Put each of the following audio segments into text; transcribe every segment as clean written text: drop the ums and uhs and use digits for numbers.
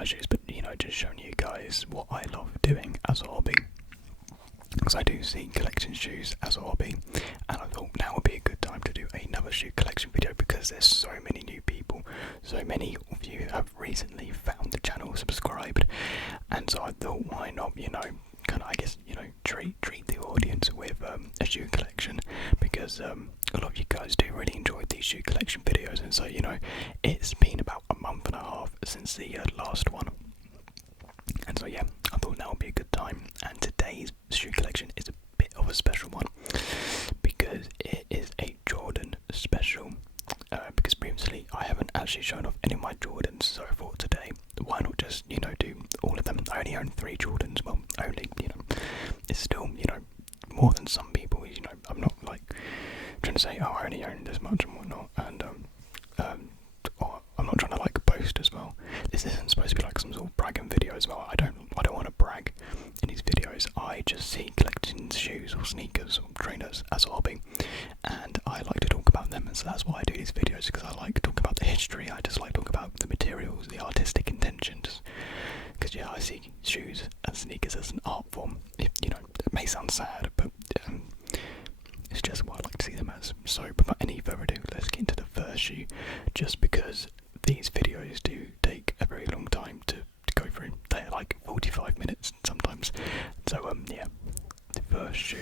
my shoes, but you know, just showing you guys what I love doing as a hobby. Because I do see collecting shoes as a hobby, and I thought now would be a good time to do another shoe collection video because there's so many new people, so many of you have recently found the channel, subscribed, and so I thought why not, you know, kind of I guess, you know, treat the audience with a shoe collection, because a lot of you guys do really enjoy these shoe collection videos, and so you know it's been about a month and a half since the last one. And so yeah, I thought now would be a good time, and today's shoe collection is a bit of a special one because it is a Jordan special. Because previously I haven't actually shown off any of my Jordans, so I thought today, why not just, you know, do all of them. I only own 3 Jordans, well, only, you know, it's still, you know, more than some people, you know, I'm not like trying to say, oh, I only own this much and whatnot, and or I'm not trying to like boast as well. This isn't supposed to be like some sort of bragging video as well. I don't want to brag in these videos. I just see collecting shoes or sneakers or trainers as a hobby, and I like to talk about them, and so that's why I do these videos, because I like to talk about the history. I just like to talk about the materials, the artistic intentions, because yeah, I see shoes and sneakers as an art form. You know, it may sound sad, but it's just what I like to see them as. So without any further ado, let's get into the first shoe, just because these videos do take a very long time to go through. They're like 45 minutes sometimes. So yeah, the first shoe.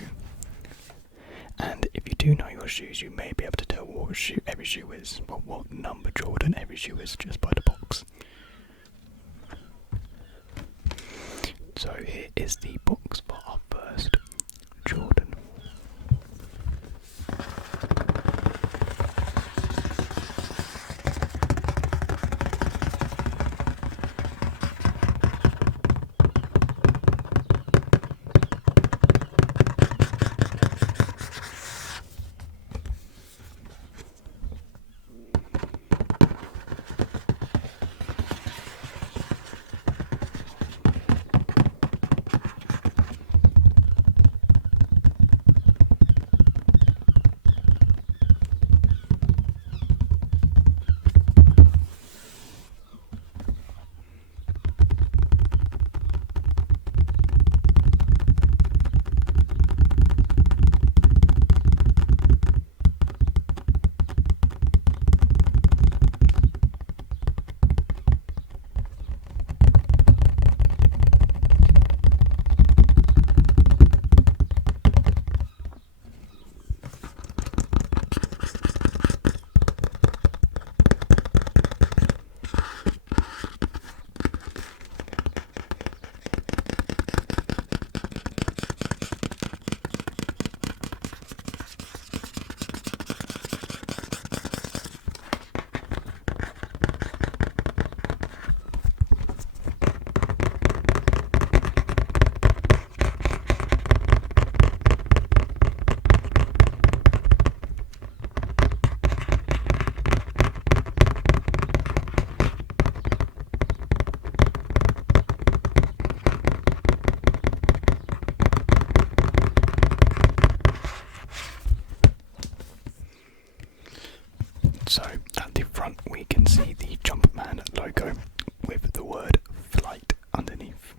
And if you do know your shoes, you may be able to tell what shoe every shoe is, well, what number Jordan every shoe is, just by the box. So here is the box for our first Jordan. So at the front we can see the Jumpman logo with the word flight underneath.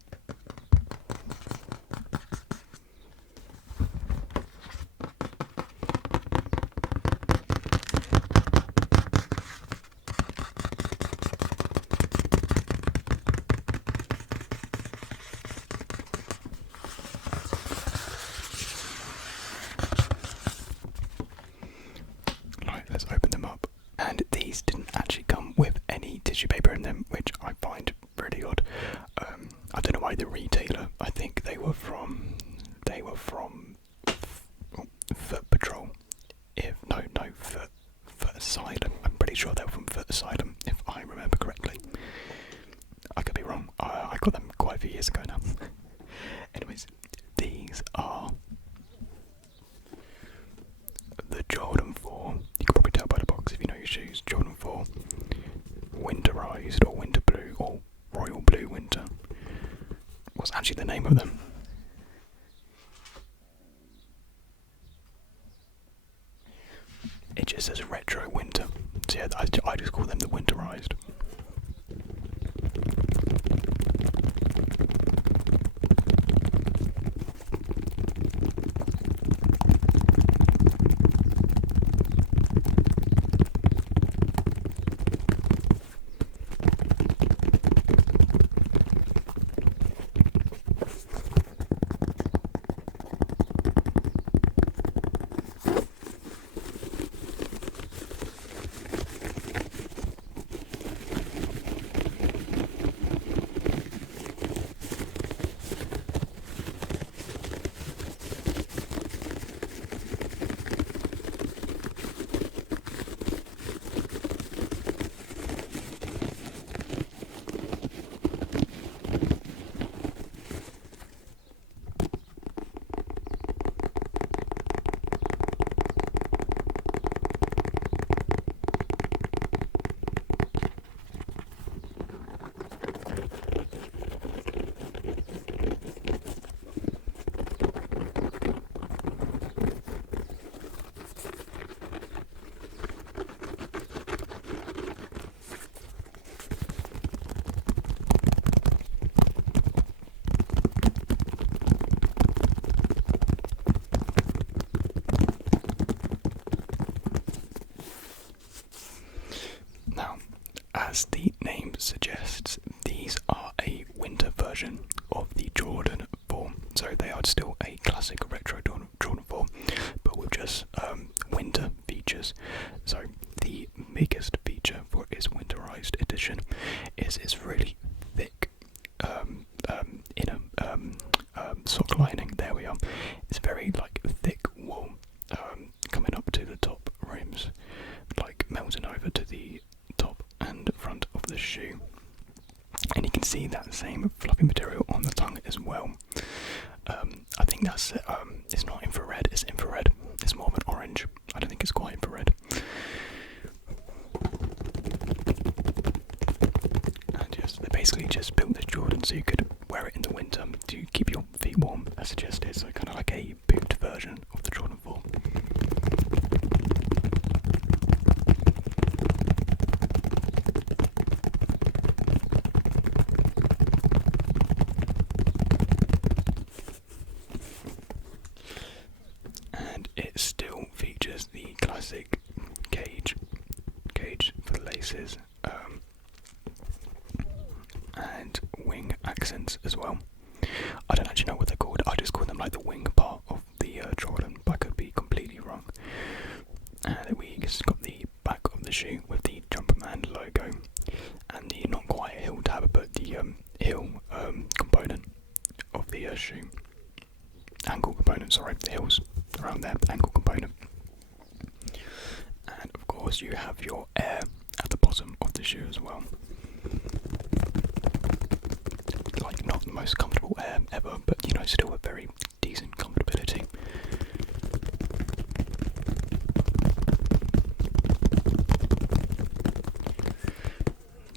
Right, let's open them up. And these didn't actually come with any tissue paper in them, which I find really odd. I don't know why the retailer, I think they were from Foot Patrol. Foot Asylum. I'm pretty sure they were from Foot Asylum, if I remember correctly. I could be wrong. I got them quite a few years ago now. Anyways, these are the Jordan 4. You can probably tell by the box if you know your shoes. Jordan 4 winterized, or winter blue, or royal blue winter. What's actually the name of them? It just says retro winter. So yeah, I just call them the winterized. version of the Jordan 4. So they are still a classic retro Jordan 4, but with just winter features. So the biggest feature for its winterized edition is its really thick inner sock lining. There we are. It's very like thick wool coming up to the top rims, like melting over to the top and front of the shoe. And you can see that same fluffy material on the tongue as well. I think that's it's not infrared, it's infrared. It's more of an orange. I don't think it's quite infrared. And yes, they basically just built this Jordan so you could wear it in the winter to keep your feet warm, as suggested. So kind of like a boot version of the Jordan 4. Still features the classic cage for the laces and wing accents as well. I don't actually know what they're called. I just call them like the wing part of the Jordan, but I could be completely wrong. And we just got the back of the shoe with the Jumpman logo and the not quite heel tab, but the heel component of the shoe. Ankle component, sorry, the heels around there, the ankle component. And of course you have your air at the bottom of the shoe as well. Like not the most comfortable air ever, but you know, still a very decent comfortability.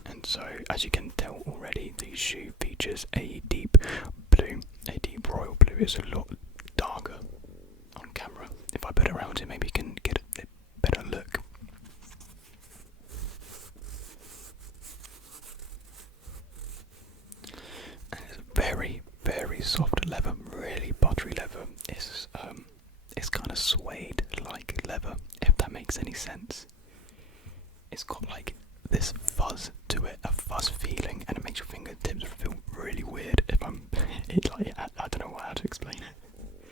And so, as you can tell already, the shoe features a deep blue, a deep royal blue. It's a lot darker on camera. If I put it around here, maybe you can get a better look. And it's very, very soft leather, really buttery leather. It's kind of suede-like leather, if that makes any sense. It's got like this fuzz to it, a fuzz feeling, and it makes your fingertips feel really weird. If I'm, I don't know how to explain it.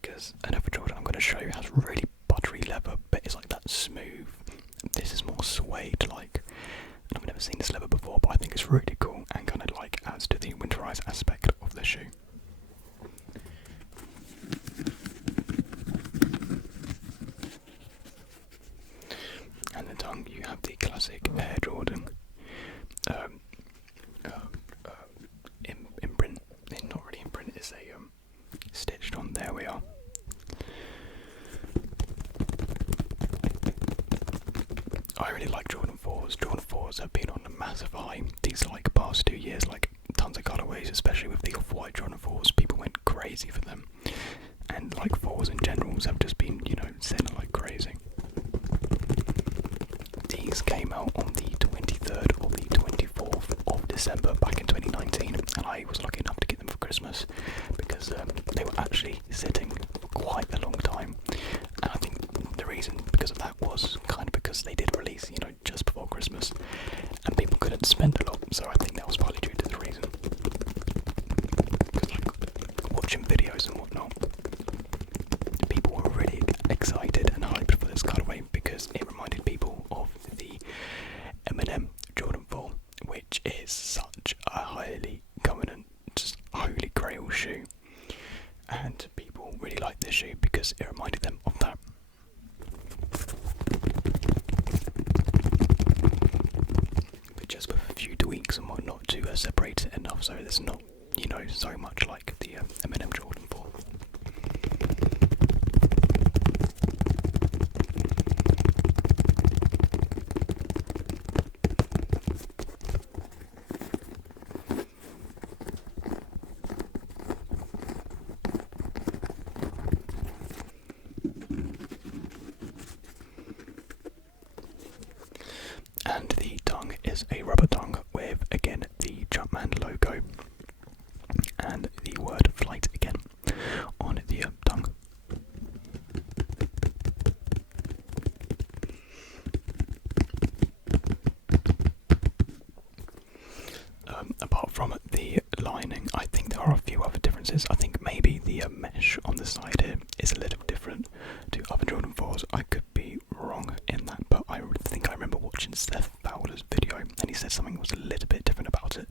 Because another Jordan I'm going to show you has really buttery leather, but it's like that smooth. This is more suede-like. I've never seen this leather before, but I think it's really cool and kind of like adds to the winterized aspect of the shoe. And the tongue, you have the classic Air Jordan imprint. It's not really imprint, it's a stitched on. There we are. I really like Jordan 4s. Jordan 4s have been on a massive high these like past 2 years, like tons of colourways, especially with the off-white Jordan 4s. People went crazy for them. And like 4s in general have just been, you know, selling like crazy. These came out on the 23rd or the 24th of December back in 2019, and I was lucky enough to get them for Christmas because they were actually sitting for quite a long time. And I think the reason because of that was kind of because they did release, you know, just before Christmas, and people couldn't spend a lot, so I think that was partly due to the reason. Because like watching videos and whatnot, people were really excited and hyped for this colourway because it reminded people of the M&M Jordan 4, which is such a highly covenant, just holy grail shoe, and people really liked this shoe because it reminded them of that. But just with a few tweaks and whatnot to separate it enough so there's not, you know, so much like the M&M Jordan 4. And the tongue is a rubber tongue with, again, the Jumpman logo and the word flight again on the tongue. Apart from the lining. I think there are a few other differences. I think maybe the mesh on the side here is a little different to other Jordan 4s. I could be wrong in that, but I think I remember watching Seth Fowler's video and he said something was a little bit different about it,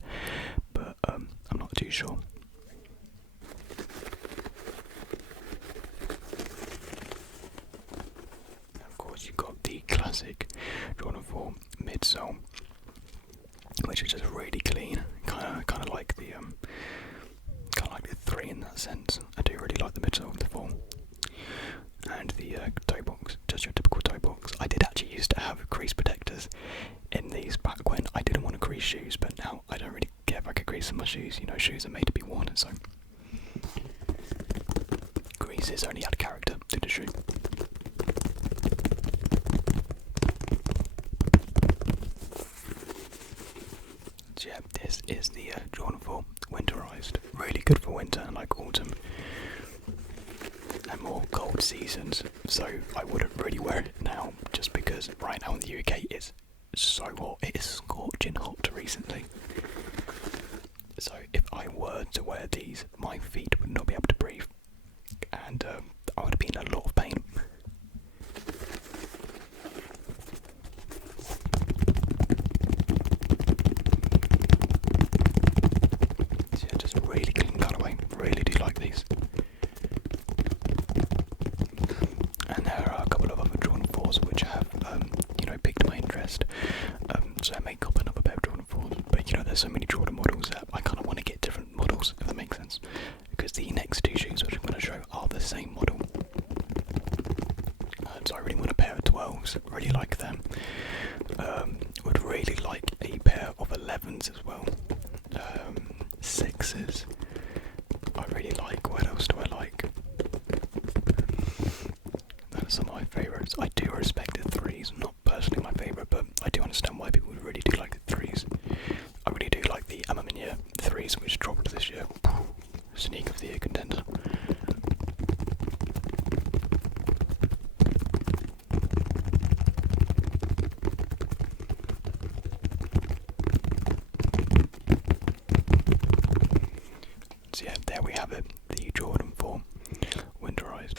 but I'm not too sure. Of course, you've got the classic Jordan 4 midsole, which is just really clean, kind of like the 3 in that sense. I do really like the midsole of the 4, and the toe box, just your typical toe box. I did actually used to have crease protectors in these back when I didn't want to crease shoes, but now I don't really care if I could crease in my shoes. You know, shoes are made to be worn, so creases only add character to the shoe. So yeah, this is the Jordan 4 winterized. Really good for winter and like autumn and more cold seasons. So I wouldn't really wear it now, just because right now in the UK it's so hot. It is scorching hot recently. So if I were to wear these, my feet would not be able to breathe, and I would be in a lot of pain. So yeah, just really clean colourway. Really do like these. And there are a couple of other Jordan 4s which have, piqued my interest. So I may cop another pair of Jordan 4s. But there's so many Jordan models that I kind of want to get different models, if that makes sense. Because the next two shoes which I'm going to show are the same model. So I really want a pair of 12s. Really like them. Would really like a pair of 11s as well. 6s. I really like. What else do I like? That's some of my favourites. I do respect the 3s, not personally my favourite, but I do understand why people really do like the 3s. I really do like the Amamiya 3s, which dropped this year. Sneak of the year contender. So yeah, there we have it, the Jordan 4 winterized.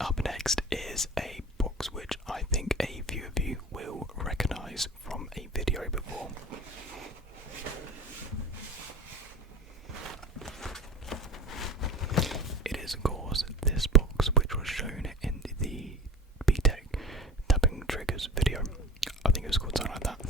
Up next is a box which I think a few of you will recognise from a video before. It is of course this box which was shown in the B-Tech tapping triggers video. I think it was called something like that.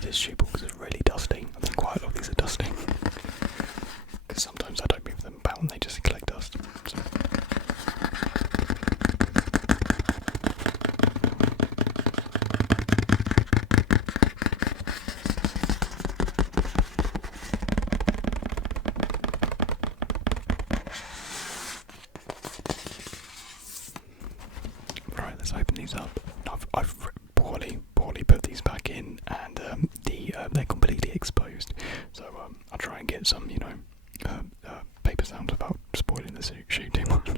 This shoe box is really dusty. I think quite a lot of these are dusty. Because sometimes I don't move them about and they just collect dust. So. Right let's open these up. I've poorly put these back in, and they're completely exposed. So I'll try and get some, paper sounds without spoiling the shoe too much.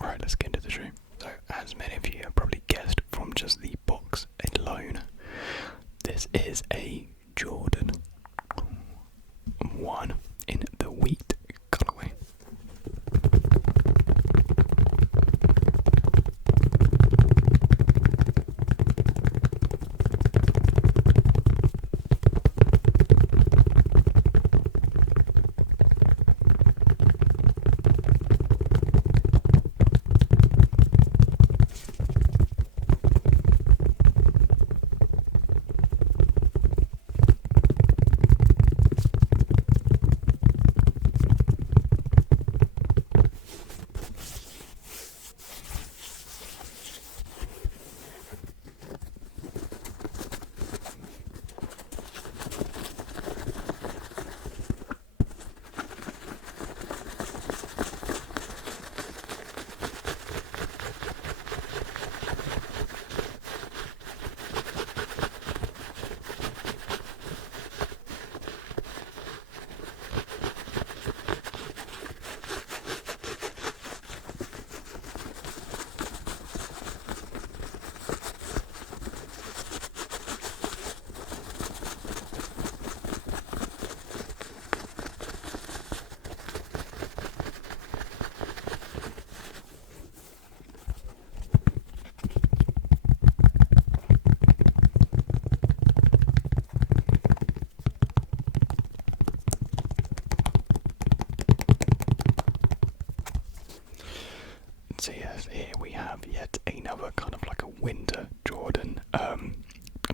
Right, let's get into the shoe. So, as many of you have probably guessed from just the box alone, this is a Jordan 1 in the wheat colourway. So yes, here we have yet another kind of like a winter Jordan. A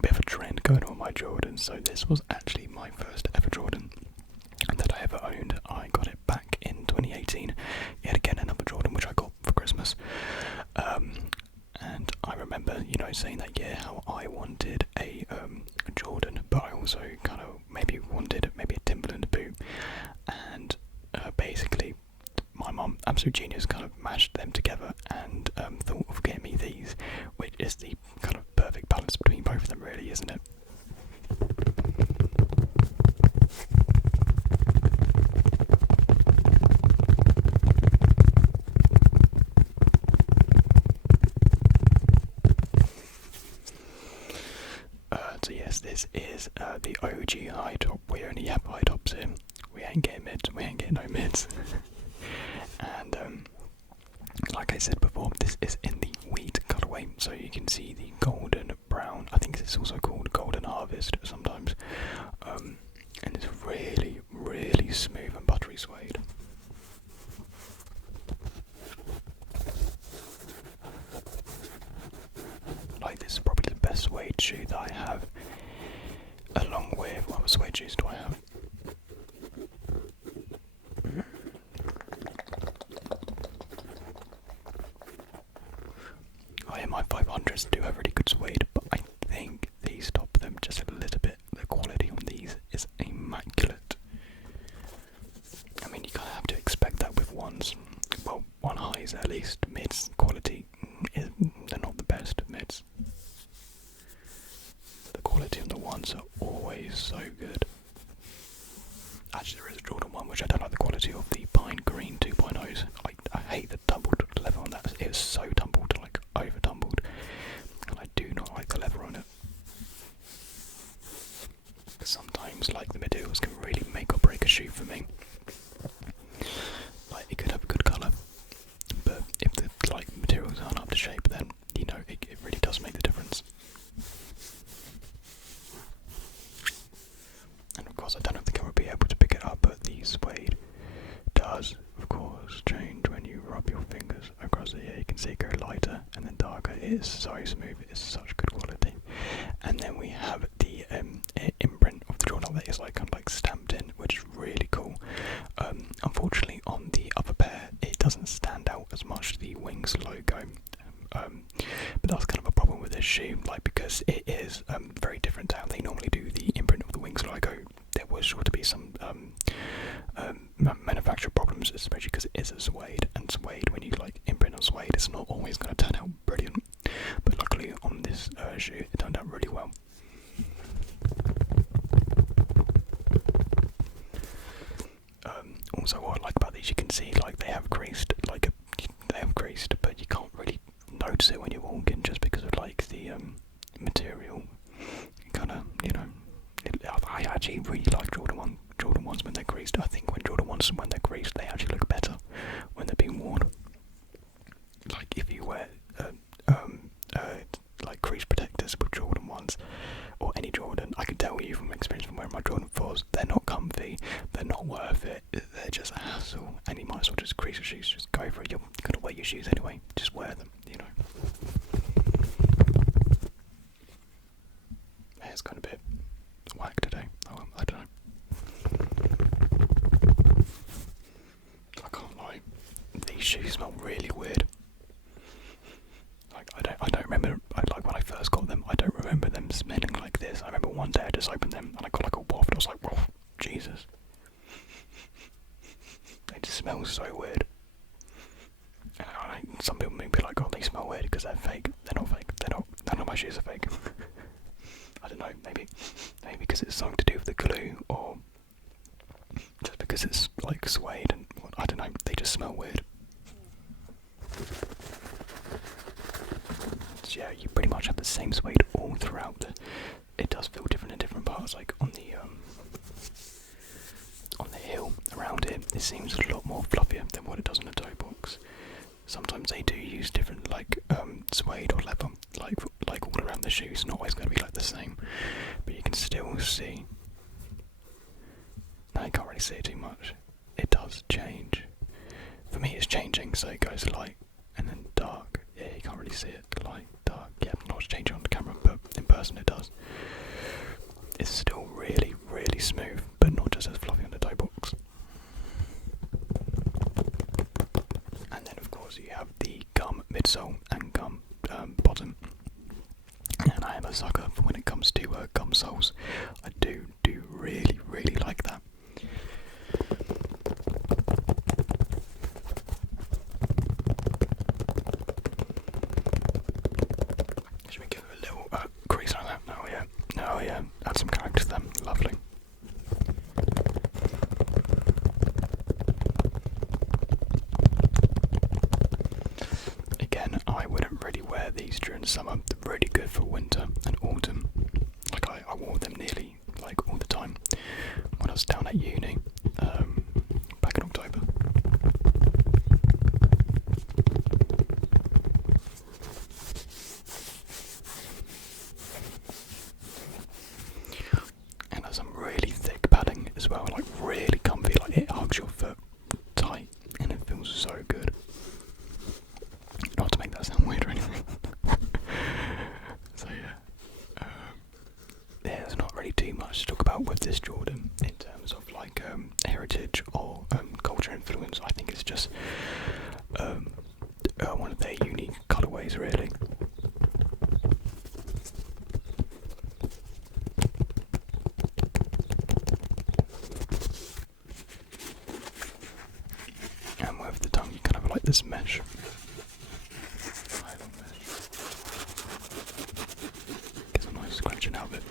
bit of a trend going on my Jordans. So this was actually my first ever Jordan that I ever owned. I got it back in 2018. Yet again another Jordan which I got for Christmas. And I remember, saying that how I wanted a Jordan, but I also kind of maybe wanted a Timberland boot, and basically my mum, absolute genius, kind of mashed them together and thought of getting me these, which is the kind of perfect balance between both of them, really, isn't it? So yes, this is the OG high top. We only have high tops here. We ain't getting mids. We ain't getting no mids. And like I said before, this is in the wheat colourway, so you can see the golden brown. I think it's also called golden harvest sometimes. And it's really, really smooth and buttery suede. Like, this is probably the best suede shoe that I have, along with what other suede shoes do I have? My 500s do have really good suede, but I think these top them just a little bit. The quality on these is immaculate. I mean, you kind of have to expect that with ones. Well, one highs at least. Mids quality, they're not the best mids. The quality on the ones are always so good. Actually, there is a Jordan 1 which I don't like the quality of, the pine green 2.0s. I hate the tumbled leather on that. It's so tumbled, like over tumbled, and I do not like the leather on it. Sometimes, like, the materials can really make or break a shoe for me. Like, it could have a good colour, but if rub your fingers across it. Here you can see it go lighter and then darker. It is so smooth. It's such good quality. And then we have the imprint of the Jordan that is like kind of like stamped in, which is really cool. Unfortunately, on the other pair, it doesn't stand out as much, the Wings logo. But that's kind of a problem with this shoe, like, because it is very different to how they normally do the imprint of the Wings logo. There was sure to be some manufacturer problems, especially because it is a suede, and suede, when you like imprint on suede, it's not always going to turn out brilliant. But luckily on this shoe, it turned out really well. Also, what I like about these, you can see like they have creased, but you can't really notice it when you're walking, just because of like the material. Kind of, you know. I actually really like Jordan 1s when they're creased. I think when Jordan 1s when they're creased, they actually look better when they're being worn. Like if you wear like crease protectors with Jordan 1s or any Jordan, I can tell you from experience from wearing my Jordan 4s, they're not comfy, they're not worth it, they're just a hassle, and you might as well just crease your shoes, just go for it. You're gonna wear your shoes anyway, just wear them, you know. Hair's kind of a bit whack today. I don't know. I can't lie. These shoes smell really weird. Like I don't remember. Like when I first got them, I don't remember them smelling like this. I remember one day I just opened them and I got like a waft. I was like, whoa, Jesus. They just smell so weird. And some people may be like, oh, they smell weird because they're fake. They're not fake. None of my shoes are fake. I don't know, maybe because it's something to do with the glue, or just because it's like suede, and I don't know, they just smell weird. So yeah, you pretty much have the same suede all throughout. It does feel different in different parts, like on the heel around it, it seems a lot more fluffier than what it does on the toe box. Sometimes they do use different like suede or leather, like all around the shoe. It's not always going to be like the same, but you can still see. No, you can't really see it too much. It does change. For me, it's changing, so it goes light and then dark. Yeah, you can't really see it. Light, dark. Yeah, not changing on the camera, but in person it does. It's still really, really smooth, but not just as fluffy on the toe box. And then of course you have the gum midsole and gum bottom. And I am a sucker for when it comes to gum soles. I do really, really like that. Should we give it a little crease on that? Oh yeah, add some character to them. Lovely. Again, I wouldn't really wear these during the summer. They're really good for winter and autumn. Like I wore them nearly like all the time when I was down at uni back in October. And there's some really thick padding as well, like really comfy, like it hugs your foot tight and it feels so good. Not to make that sound weird or anything. So yeah, there's not really too much to talk about with this Jordan in terms of like heritage or culture influence. I think it's just one of their unique colourways, really. And with the tongue, you kind of like this mesh. Gets a nice scratching out of it.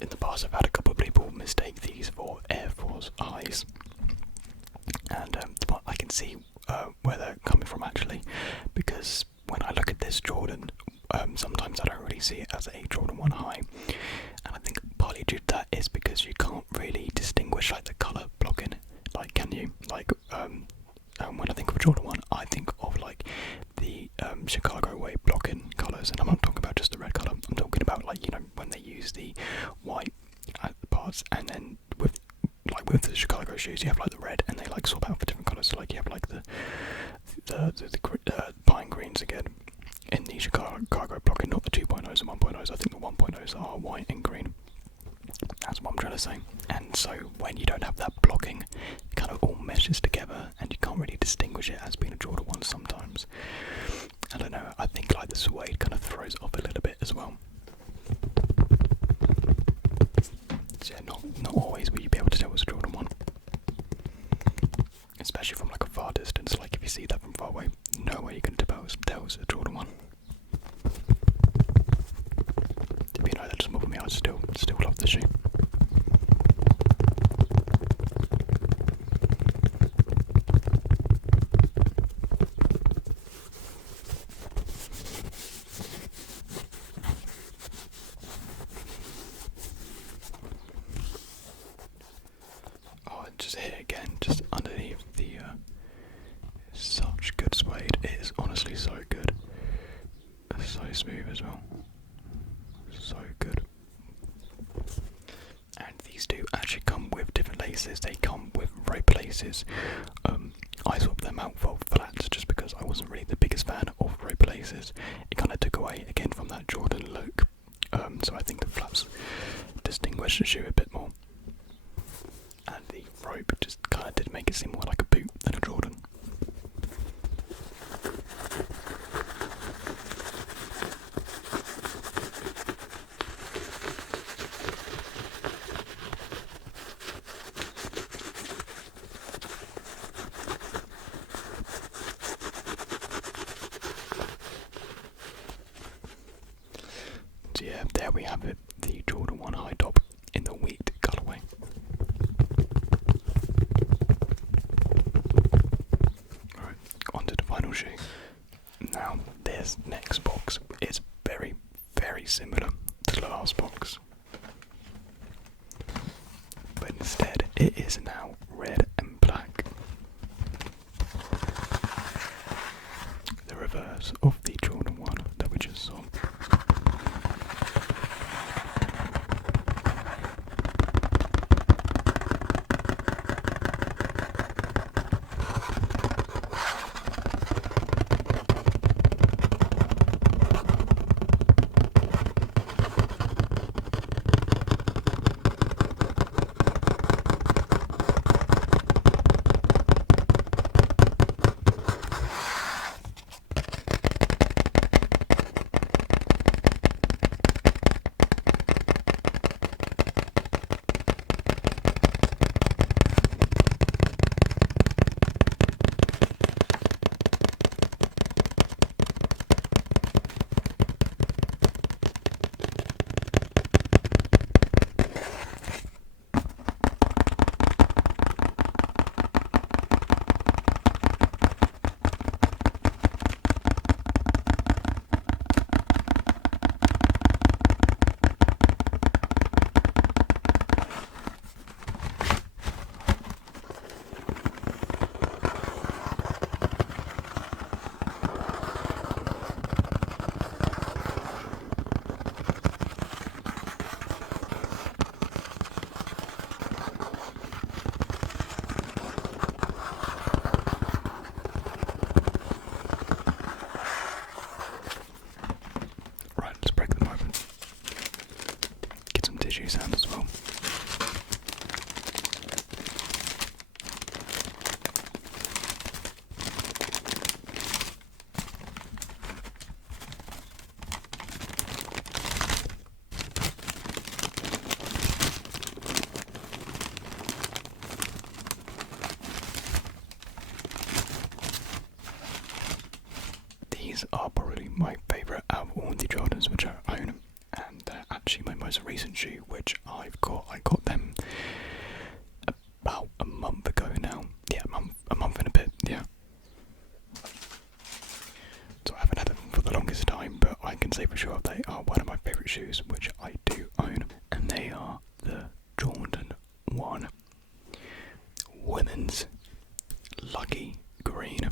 In the past, I've had a couple of people mistake these for Air Force Highs, and I can see where they're coming from actually, because when I look at this Jordan, sometimes I don't really Chicago way blocking colours, and I'm not talking about just the red colour. I'm talking about, like, you know, when they use the white parts, and then with the Chicago shoes, you have like the red, and they like swap out for different colours. So like you have like the pine greens again in the Chicago blocking, not the 2.0s and 1.0s. I think the 1.0s are white and green. That's what I'm trying to say. And so when you don't have that blocking, it kind of all meshes together, and you can't really distinguish it as being a Jordan 1 sometimes. I don't know, I think like the suede kind of throws it off a little bit as well. So yeah, not always will you be able to tell it's a Jordan 1. Especially from like a far distance, like if you see that from far away, no way you can tell it's a Jordan 1. But you know, that doesn't bother me, I still love the shoe. Oh, just here again, just underneath the such good suede. It is honestly so good. So smooth as well. So good. And these do actually come with different laces. They come with rope laces. I swapped them out for flats just because I wasn't really the biggest fan of rope laces. It kind of took away again from that Jordan look. So I think the flats distinguish the shoe a bit more. And the rope just kind of did make it seem more like a boot than a Jordan. So yeah, there we have it, the Jordan 1 high top in the wheat colourway. Alright, on to the final shoe. Now, this next box is very, very similar to the last box. But instead, it is now red and black. The reverse of the Jordan 1 that we just saw. Sound as well. These are probably my favourite out of all the Jordans which I own. And they're actually my most recent shoe, which I got them about a month ago now. Yeah, a month and a bit, yeah. So I haven't had them for the longest time, but I can say for sure they are one of my favourite shoes, which I do own. And they are the Jordan 1 Women's Lucky Green.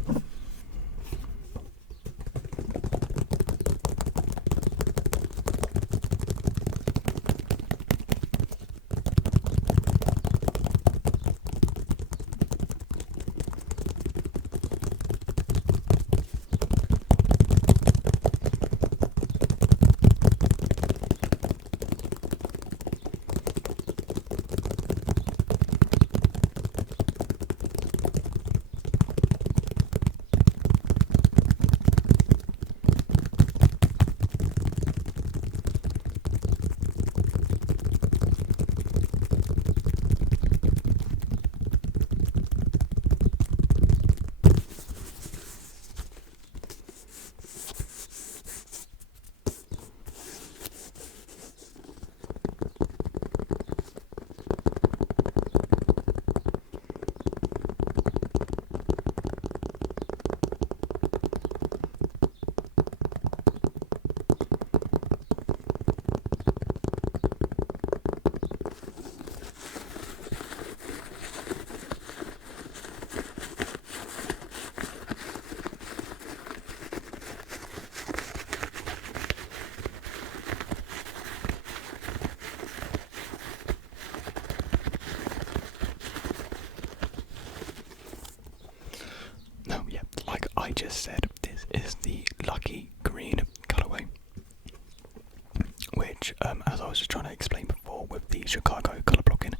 was just trying to explain before with the Chicago colour blocking.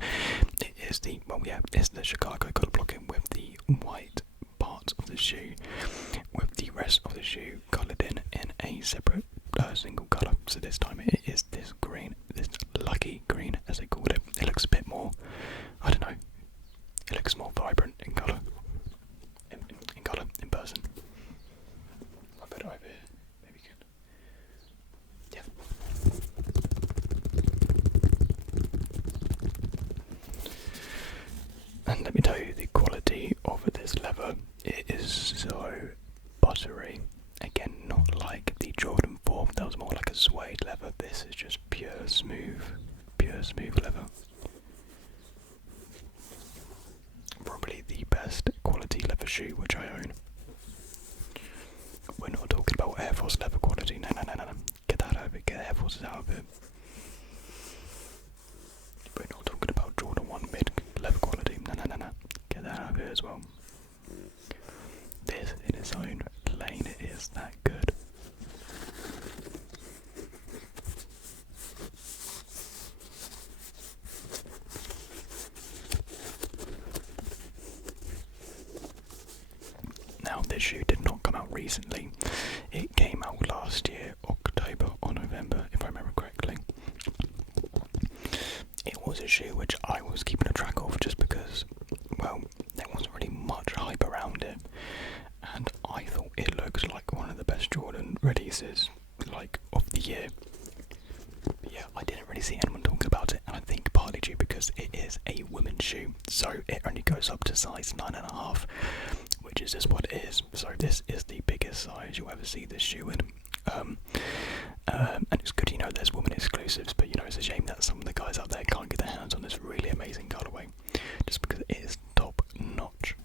It is the, it's the Chicago colour blocking with the white parts of the shoe, with the rest of the shoe coloured in a separate single colour. So this time it is this green, this lucky green as they called it. It looks a bit more, I don't know, it looks more vibrant in colour, in colour, in person. I'll put it over here, maybe you can, yeah. And let me tell you, the quality of this leather, it is so buttery. Again, not like the Jordan 4, that was more like a suede leather. This is just pure smooth leather. Probably the best quality leather shoe which I own. We're not talking about Air Force leather quality, no. Get that out of it, get Air Forces out of it. We're not talking about Jordan 1 mid leather quality, no. Get that out of it as well. This in its own lane, it is that good. Now this shoe did not come out recently, it came out last year, October or November if I remember correctly. It was a shoe which I was keeping a track of just because, well, there wasn't really much hype around it, and I thought it looked like one of the best Jordan releases, like, of the year. But yeah, I didn't really see anyone talking about it, and I think partly due because it is a women's shoe, so it only goes up to size 9.5, which is just what it is. So this is the biggest size you'll ever see this shoe in. And it's good, there's women exclusives, but it's a shame that some of the guys out there can't get their hands on this really amazing colourway, just because it is top notch.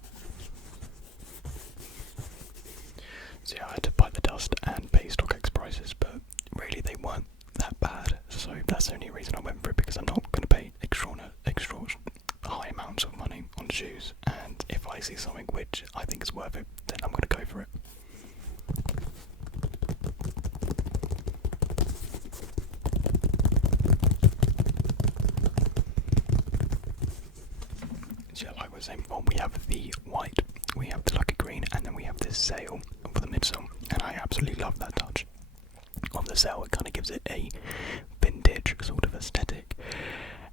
So yeah, I had to bite the dust and pay StockX prices, but really they weren't that bad, so that's the only reason I went for it, because I'm not going to pay extra high amounts of money on shoes, and if I see something which I think is worth it, then I'm going to go for it. So like I was saying before, we have the white, we have the lucky green, and then we have this sail for the midsole, and I absolutely love that touch of the sail. It kind of gives it a vintage sort of aesthetic,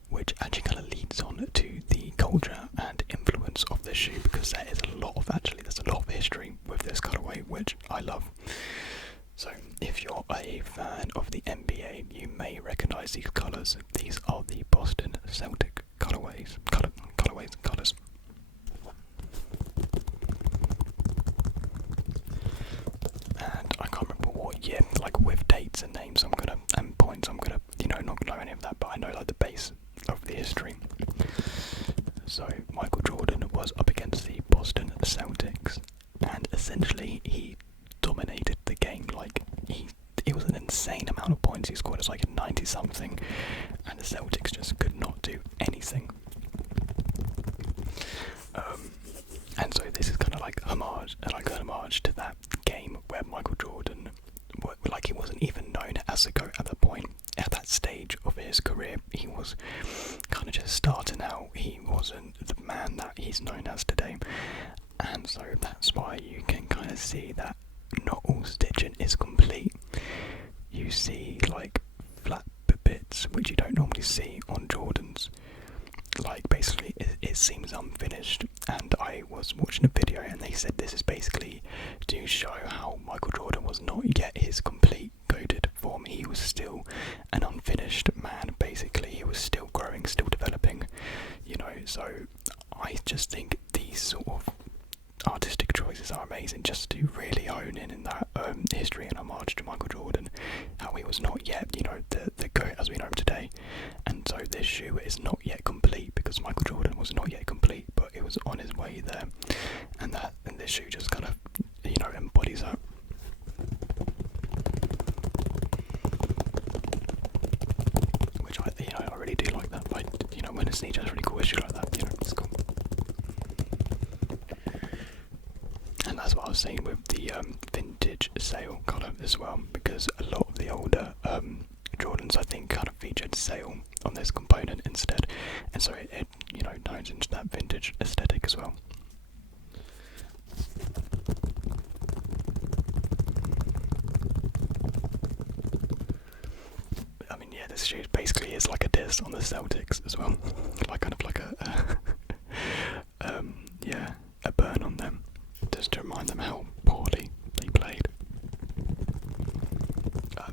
which actually kind of leads on to the culture and influence of this shoe, because there's a lot of history with this colorway, which I love. So if you're a fan of the NBA, you may recognize these colors. These are the Boston Celtic colorways, and colors. And I can't remember what year, like with dates and names, and points, I'm gonna, not know any of that, but I know like the base of the history. So Michael Jordan was up against the Boston Celtics, and essentially he dominated the game. Like it was an insane amount of points he scored. It's like 90 something, and the Celtics just could not do anything. And so this is kind of like an homage to that game where Michael Jordan, like, he wasn't even known as a GOAT at that point, at that stage of his career. He was kind of just starting out. He wasn't the man that he's known as today, and so that's why you can kind of see that not all stitching is complete. You see like flat bits which you don't normally see on Jordans. Like basically it seems unfinished, and I was watching a video and they said this is basically to show how Michael Jordan was not yet his complete goated form. He was still an unfinished man, basically. He was still growing, still developing, so I just think these sort of artistic choices are amazing, just to really hone in that history and homage to Michael Jordan, how he was not yet, the GOAT as we know him today. And so this shoe is not yet complete because Michael Jordan was not yet complete, but it was on his way there, and this shoe just kind of, embodies that. Which I really do like that. Like, when a sneaker has a really cool issue like that, it's cool. And that's what I was saying with the vintage sail colour as well, because a lot of the older Jordans I think kind of featured sail on this component instead, and so it you know ties into that vintage aesthetic as well. I mean, yeah, this shoe basically is like a diss on the Celtics as well, like kind of like a yeah, a burn on them, just to remind them how poorly they played.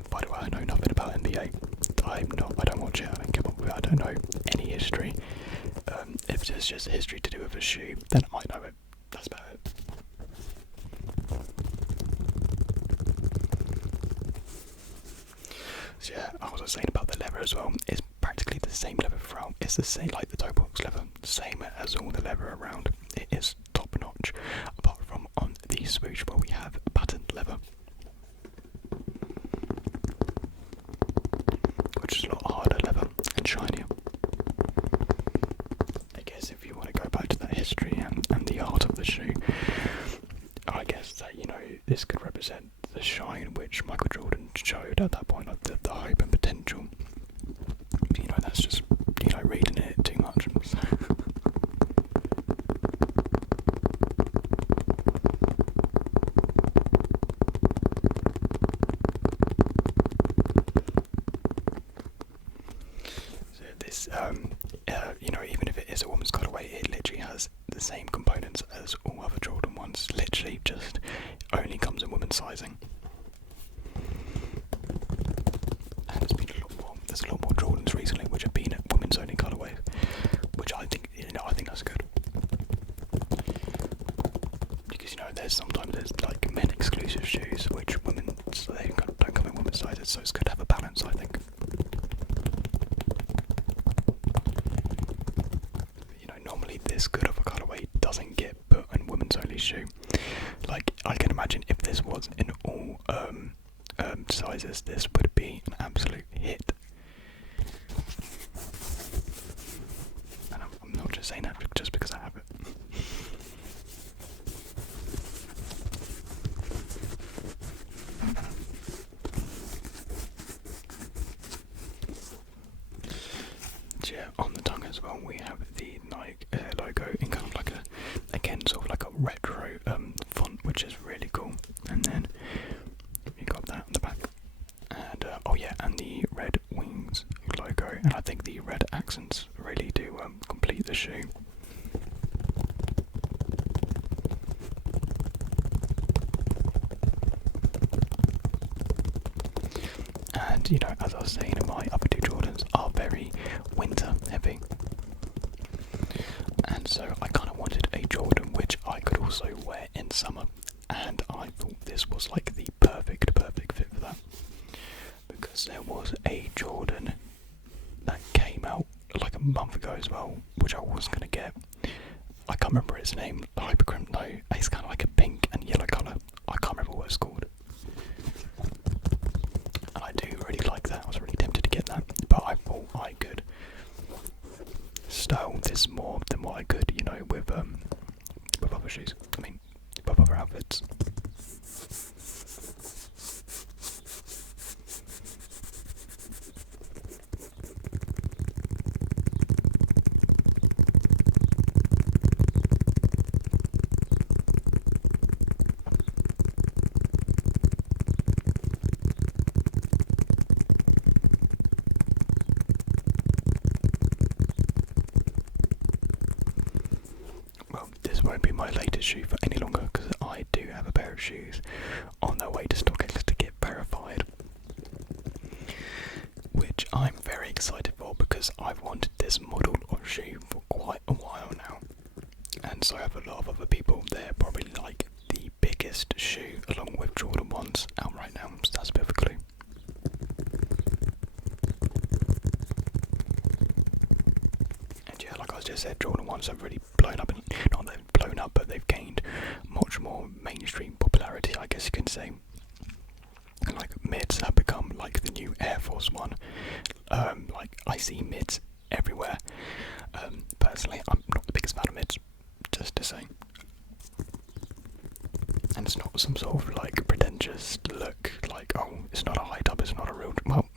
By the way, I know nothing about NBA. I don't watch it. I don't keep up with it. I don't know any history. If there's just history to do with a shoe, then I might know it. That's about it. So yeah, I was saying about the leather as well. It's practically the same leather throughout. It's the same, like the toe box leather, same as all the leather around. It is top notch, apart from on the swoosh where we have patterned leather, which is a lot harder leather and shinier. I guess if you want to go back to that history and the art of the shoe, I guess that, you know, this could represent the shine which Michael Jordan showed at that point, like the hope and potential. You know, that's just, you know, reading it too much. So this, you know, even if it is a woman's cutaway, it literally has the same components as all other Jordan ones. Literally, just only comes in women's sizing. And there's a lot more Jordans recently which have been at women's only colourways, which I think, you know, I think that's good. Because, you know, there's like men exclusive shoes which women, so they don't come in women's sizes, so it's good to have a balance, I think. You know, normally this good of a colourway doesn't get put in women's only shoe. Like, I can imagine if this was in all sizes, this would be an absolute hit. And I'm not just saying that just because I have it. So yeah, on the tongue as well, we have the Nike logo in kind of like a, again, sort of like a retro font, which is really cool. And then you got that on the back. And oh yeah, and the red wings logo, and I think the red accents really do complete the shoe. And you know, as I was saying, my other two Jordans are very winter heavy, and so I kind of wanted a Jordan which I could also wear in summer, and I thought this was like the perfect fit for that. Because there was a Jordan that came out like a month ago as well, which I was going to get. I can't remember its name, Hypercrimp, no, it's kind of like a pink and yellow colour. I can't remember what it's called. And I do really like that. I was really tempted to get that, but I thought I could style this more than what I could, you know, with other shoes. I mean, with other outfits. Well, this won't be my latest shoe for any longer because I do have a pair of shoes on their way to StockX to get verified, which I'm very excited for because I've wanted this model of shoe for quite a while now, and so I have a lot of other people. They're probably like the biggest shoe along with Jordan 1s out right now, so that's a bit of a clue. And yeah, like I just said, Jordan 1s have really blown up, not they've blown up, but they've gained much more mainstream popularity, I guess you can say. And like mids have become like the new Air Force One. Like I see mids everywhere. Personally, I'm not the biggest fan of mids, just to say. And it's not some sort of like pretentious look, like, oh, it's not a high top, it's not a real, well,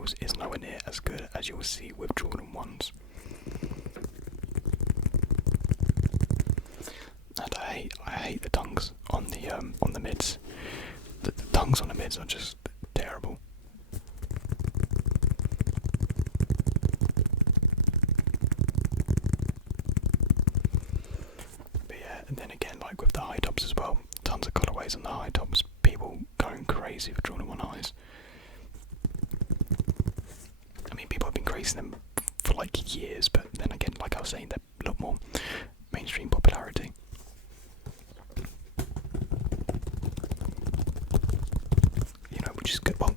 materials is nowhere near as good as you'll see with Jordan 1s. And I hate the dunks on the mids. The dunks on the mids are just terrible. But yeah, and then again, like with the high tops as well, tons of colorways on the high tops. People going crazy for Jordan 1 highs. I mean, people have been crazy them for like years, but then again, like I was saying, they're a lot more mainstream popularity. You know, which is good. Well,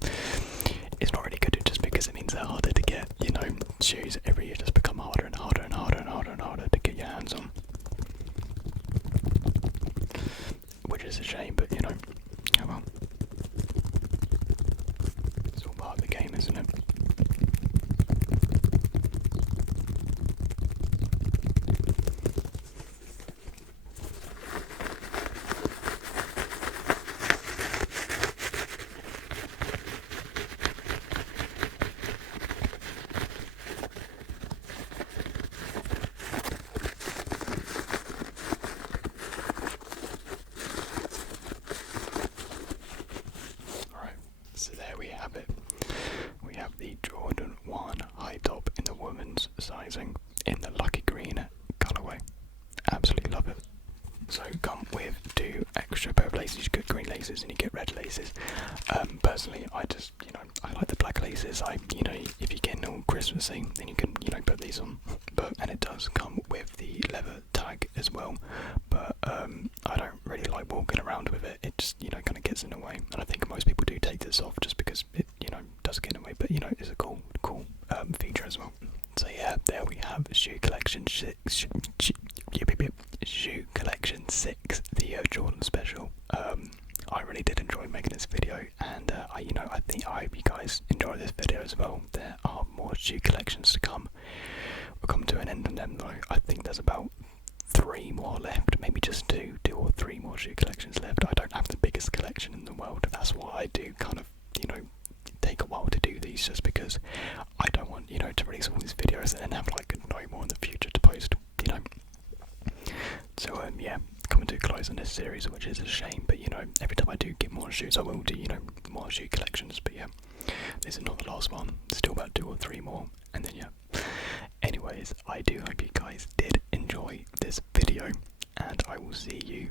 it's not really good just because it means they're harder to get. You know, shoes every year just become harder and harder and harder and harder and harder to get your hands on. Which is a shame, but you know, oh well. It's all part of the game, isn't it? So there we have it. We have the Jordan 1 high top in the women's sizing in the lucky green colourway. Absolutely love it. So come with 2 extra pair of laces. You get green laces and you get red laces. Personally, I just, you know, I like the black laces. You know, if you're getting all Christmassy, then you can, you know, put these on. And it does come with the leather tag as well. But I don't really like walking around with it. It just, you know, kind of gets in the way. And I think most people do take this off just because it, you know, does get in the way. But you know, it's a cool feature as well. So yeah, there we have shoe collection 6. Shoe collection 6, the Jordan special. I really did enjoy making this video, and I hope you guys enjoy this video as well. There are more shoe collections to come. We'll come to an end on them though. I think there's about 3 more left, maybe just 2 or 3 more shoe collections left. I don't have the biggest collection in the world. That's why I do kind of, you know, take a while to do these, just because I don't want, you know, to release all these videos and then have like no more in the future to post, you know. So yeah, coming to a close on this series, which is a shame, but you know, every time I do get more shoes, I will do, you know, more shoe collections. But yeah, this is not the last one. Still about 2 or 3 more, and then yeah. Anyways, I do hope you guys did enjoy this video, and I will see you